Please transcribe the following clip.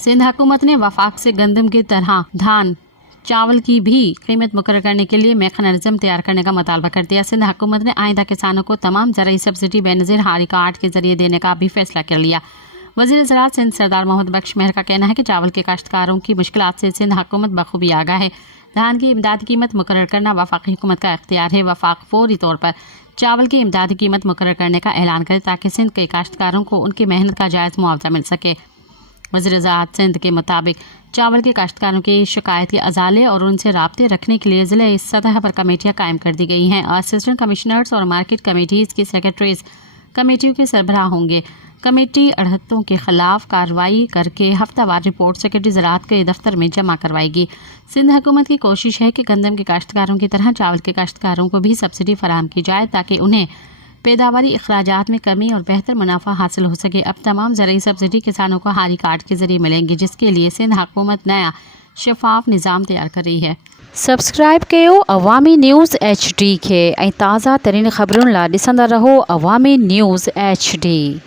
सिंध हुकूमत ने वफाक से गंदम की तरह धान चावल की भी कीमत मुकर्रर करने के लिए मैकेनिज्म तैयार करने का मुतालबा कर दिया। सिंध हुकूमत ने आइंदा किसानों को तमाम ज़राई सब्सिडी बेनज़ीर हारी कार्ड के जरिए देने का भी फैसला कर लिया। वज़ीर ज़राअत सिंध सरदार मोहम्मद बख्श मेहर का कहना है कि चावल के काश्तकारों की मुश्किलात से सिंध हुकूमत बखूबी आगाह है। धान की इमदादी कीमत मुकर्रर करना वफाकी हुकूमत का इख्तियार है। वफाक फौरी तौर पर चावल की इमदादी कीमत मुकर्रर करने का ऐलान करे ताकि सिंध के काश्तकारों को उनकी मेहनत का जायज़ मुआवजा मिल सके। वज़ीर ज़राअत सिंध के मुताबिक चावल के काश्तकारों की शिकायत के अजाले और उनसे राब्ते रखने के लिए ज़िले सतह पर कमेटियाँ कायम कर दी गई हैं। असिस्टेंट कमिश्नर्स और मार्केट कमेटीज़ की सेक्रेटरीज कमेटियों के सरबराह होंगे। कमेटी अड़हतों के खिलाफ कार्रवाई करके हफ्तावार रिपोर्ट सेक्रेटरी ज़राअत के दफ्तर में जमा करवाएगी। सिंध हुकूमत की कोशिश है कि गंदम के काश्तकारों की तरह चावल के काश्तकारों को भी सब्सिडी फराहम की जाए ताकि उन्हें पैदावारी अखराजात में कमी और बेहतर मुनाफा हासिल हो सके। अब तमाम ज़राई सब्सिडी किसानों को हारी कार्ड के जरिए मिलेंगी, जिसके लिए सिंध हुकूमत नया शफाफ निज़ाम तैयार कर रही है। सब्सक्राइब कयो अवामी न्यूज़ HD के ताज़ा तरीन ख़बरुन ला ॾिसंदा रहो अवामी न्यूज़ HD।